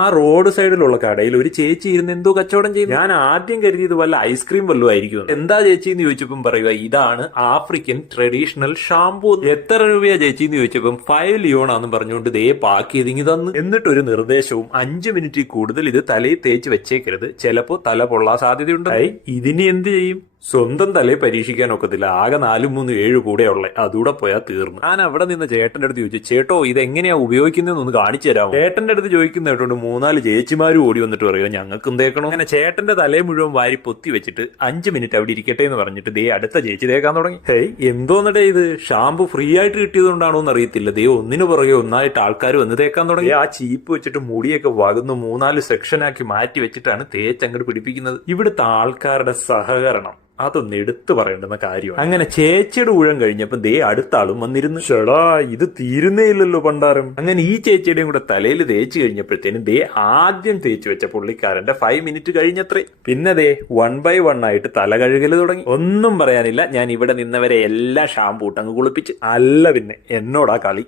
ആ റോഡ് സൈഡിലുള്ള കടയിൽ ഒരു ചേച്ചി ഇരുന്ന് എന്തോ കച്ചവടം ചെയ്യും. ഞാൻ ആദ്യം കരുതിയത് വല്ല ഐസ്ക്രീം വല്ലതും ആയിരിക്കും. എന്താ ചേച്ചി എന്ന് ചോദിച്ചപ്പം പറയുക ഇതാണ് ആഫ്രിക്കൻ ട്രഡീഷണൽ ഷാംപൂ. എത്ര രൂപയാ ചേച്ചി എന്ന് ചോദിച്ചപ്പം 5 ലിയോണാന്ന് പറഞ്ഞുകൊണ്ട് ദേ പാക്ക് ചെയ്തിങ്ങി തന്നു. എന്നിട്ടൊരു നിർദ്ദേശവും 5 മിനിറ്റിൽ കൂടുതൽ ഇത് തലയിൽ തേച്ച് വെച്ചേക്കരുത്, ചിലപ്പോ തല പൊള്ളാൻ സാധ്യതയുണ്ട്. ഇതിനി എന്ത് ചെയ്യും? സ്വന്തം തലയെ പരീക്ഷിക്കാൻ ഒക്കത്തില്ല. ആകെ 4, 3, 7 കൂടെ ഉള്ളേ, അതുകൂടെ പോയാൽ തീർന്നു. ഞാൻ അവിടെ നിന്ന് ചേട്ടന്റെ അടുത്ത് ചോദിച്ചു, ചേട്ടോ ഇത് എങ്ങനെയാ ഉപയോഗിക്കുന്നതെന്ന് കാണിച്ചു തരാമോ? ചേട്ടന്റെ അടുത്ത് ചോദിക്കുന്ന കേട്ടോണ്ട് 3-4 ചേച്ചിമാരും ഓടി വന്നിട്ട് പറയുക ഞങ്ങൾക്കും തേക്കണം. അങ്ങനെ ചേട്ടന്റെ തലയെ മുഴുവൻ വാരി പൊത്തി വെച്ചിട്ട് 5 മിനിറ്റ് അവിടെ ഇരിക്കട്ടെ എന്ന് പറഞ്ഞിട്ട് ദേ അടുത്ത ചേച്ചി തേക്കാൻ തുടങ്ങി. എന്തോന്നടേ ഇത്, ഷാമ്പു ഫ്രീ ആയിട്ട് കിട്ടിയതുകൊണ്ടാണോ എന്ന് അറിയത്തില്ല. ദേ ഒന്നിനു പുറകെ ഒന്നായിട്ട് ആൾക്കാർ വന്ന് തേക്കാൻ തുടങ്ങി. ആ ചീപ്പ് വെച്ചിട്ട് മുടിയൊക്കെ വകുന്നു 3-4 സെക്ഷനാക്കി മാറ്റി വെച്ചിട്ടാണ് തേച്ചങ്ങോട്ട് പിടിപ്പിക്കുന്നത്. ഇവിടുത്തെ ആൾക്കാരുടെ സഹകരണം അതൊന്ന് എടുത്തു പറയേണ്ടുന്ന കാര്യമാണ്. അങ്ങനെ ചേച്ചിയുടെ ഊഴം കഴിഞ്ഞപ്പോ ദേ അടുത്ത ആളും വന്നിരുന്നു. ഷടാ ഇത് തീരുന്നേ ഇല്ലല്ലോ പണ്ടാരം. അങ്ങനെ ഈ ചേച്ചിയുടെയും കൂടെ തലയിൽ തേച്ച് കഴിഞ്ഞപ്പോഴത്തേനും ദേ ആദ്യം തേച്ച് വെച്ച പുള്ളിക്കാരന്റെ 5 മിനിറ്റ് കഴിഞ്ഞത്രേ. പിന്നെ ദേ 1 by 1 ആയിട്ട് തല കഴുകല് തുടങ്ങി. ഒന്നും പറയാനില്ല, ഞാൻ ഇവിടെ നിന്നവരെ എല്ലാ ഷാമ്പൂട്ടങ്ങ് കുളിപ്പിച്ച്. അല്ല പിന്നെ എന്നോടാ കളി.